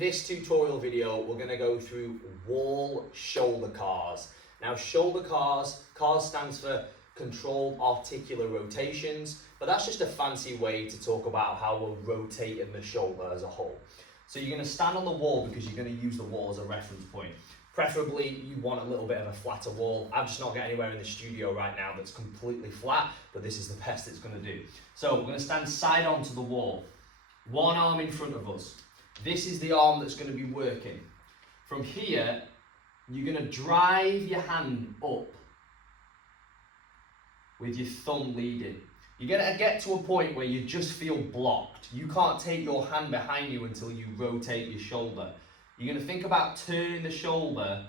this tutorial video, we're going to go through wall shoulder CARs. Now, shoulder CARs stands for controlled articular rotations, but that's just a fancy way to talk about how we're rotating the shoulder as a whole. So you're going to stand on the wall because you're going to use the wall as a reference point. Preferably, you want a little bit of a flatter wall. I've just not got anywhere in the studio right now that's completely flat, but this is the best it's going to do. So we're going to stand side on to the wall. One arm in front of us. This is the arm that's going to be working. From here, you're going to drive your hand up with your thumb leading. You're going to get to a point where you just feel blocked. You can't take your hand behind you until you rotate your shoulder. You're going to think about turning the shoulder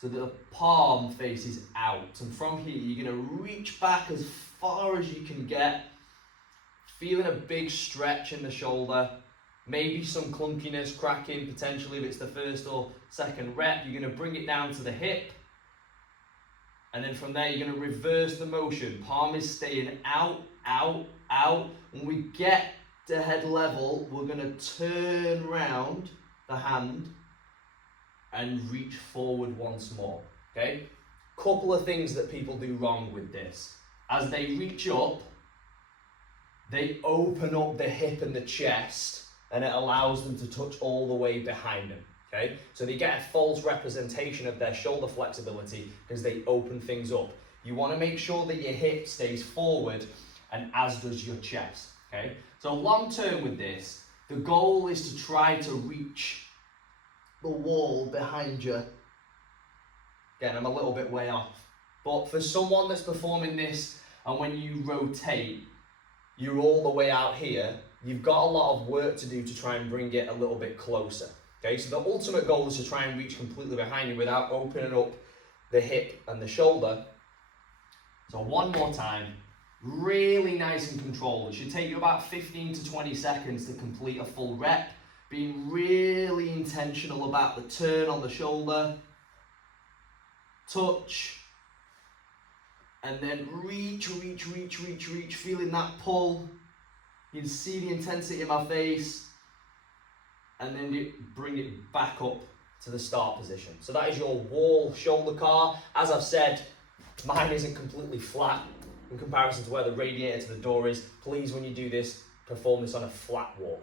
so that the palm faces out. And from here, you're going to reach back as far as you can get, feeling a big stretch in the shoulder, maybe some clunkiness, cracking, potentially if it's the first or second rep. You're going to bring it down to the hip. And then from there, you're going to reverse the motion. Palm is staying out, out, out. When we get to head level, we're going to turn round the hand and reach forward once more, okay? Couple of things that people do wrong with this. As they reach up, they open up the hip and the chest, and it allows them to touch all the way behind them, okay? So they get a false representation of their shoulder flexibility because they open things up. You want to make sure that your hip stays forward, and as does your chest, okay? So long term with this, the goal is to try to reach the wall behind you. Again, I'm a little bit way off. But for someone that's performing this, and when you rotate, you're all the way out here, you've got a lot of work to do to try and bring it a little bit closer. Okay, so the ultimate goal is to try and reach completely behind you without opening up the hip and the shoulder. So one more time, really nice and controlled. It should take you about 15 to 20 seconds to complete a full rep. Being really intentional about the turn on the shoulder, touch, and then reach, feeling that pull. You can see the intensity in my face, and then you bring it back up to the start position. So that is your wall shoulder CAR. As I've said, mine isn't completely flat in comparison to where the radiator to the door is. Please, when you do this, perform this on a flat wall.